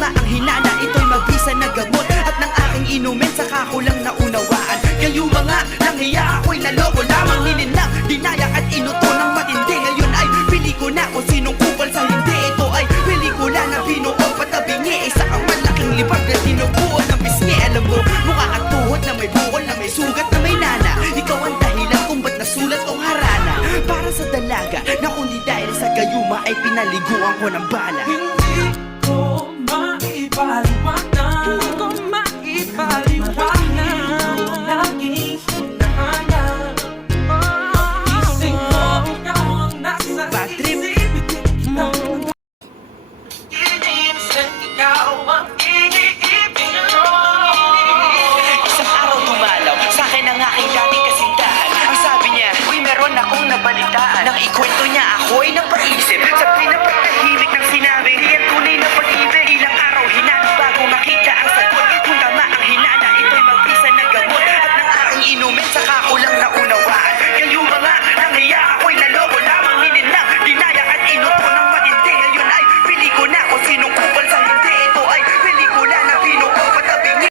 masama ang hinana, ito'y mabisa na gamot. At ng aking inumin, saka ko lang naunawaan. Kayo mga nanghiya, ako'y naloko lamang. Nilinang, dinayak at inuto ng matindi. Ngayon ay pili ko na kung sinong kupal sa hindi. Ito ay pelikula na binuong patabingi. Isa kang malaking libag na tinubuo ng pisngi. Alam mo, mukha kang tuhod na may bukol, na may sugat, na may nana. Ikaw ang dahilan kung ba't nasulat tong harana. Para sa dalaga na kundi dahil sa gayuma ay pinaliguan ko ng bala.